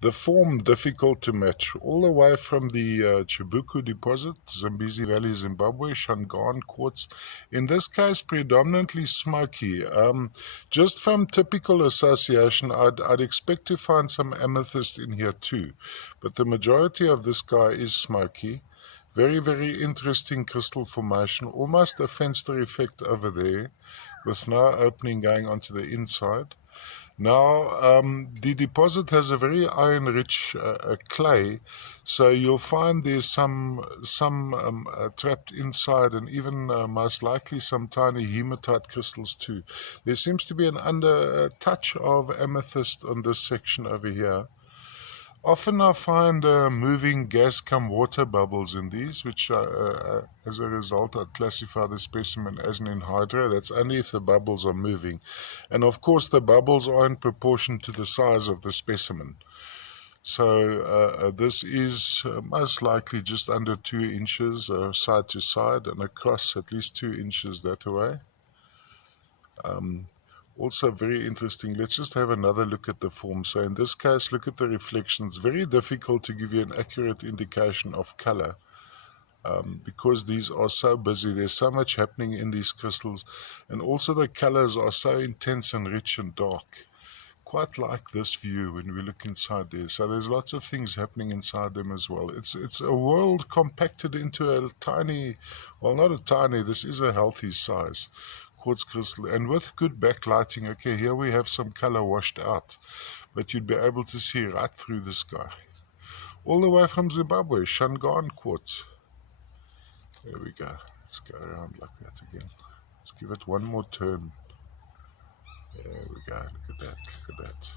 The form difficult to match, all the way from the Chibuku deposit, Zambezi Valley, Zimbabwe, Shangaan quartz. In this case, predominantly smoky. Just from typical association, I'd expect to find some amethyst in here too, but the majority of this guy is smoky. Very, very interesting crystal formation, almost a fenster effect over there, with no opening going onto the inside. Now, the deposit has a very iron-rich clay, so you'll find there's some trapped inside, and even most likely some tiny hematite crystals too. There seems to be an under touch of amethyst on this section over here. Often I find moving gas come water bubbles in these, which as a result I classify the specimen as an anhydra. That's only if the bubbles are moving. And of course the bubbles are in proportion to the size of the specimen. So this is most likely just under 2 inches side to side, and across at least 2 inches that way. Also very interesting. Let's just have another look at the form. So in this case, look at the reflections. Very difficult to give you an accurate indication of color because these are so busy. There's so much happening in these crystals, and also the colors are so intense and rich and dark. Quite like this view when we look inside there. So there's lots of things happening inside them as well. It's a world compacted into a tiny, well, not a tiny, this is a healthy size quartz crystal, and with good backlighting. Okay, here we have some color washed out, but you'd be able to see right through this guy. All the way from Zimbabwe, Shangaan quartz. There we go. Let's go around like that again. Let's give it one more turn. There we go. Look at that. Look at that.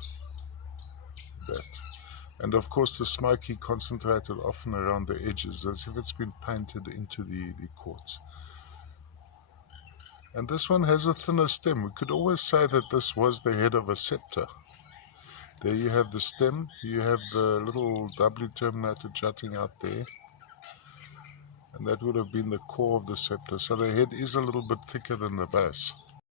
That. And of course the smoky concentrated often around the edges, as if it's been painted into the quartz. And this one has a thinner stem. We could always say that this was the head of a scepter. There you have the stem, you have the little W terminated jutting out there, and that would have been the core of the scepter. So the head is a little bit thicker than the base.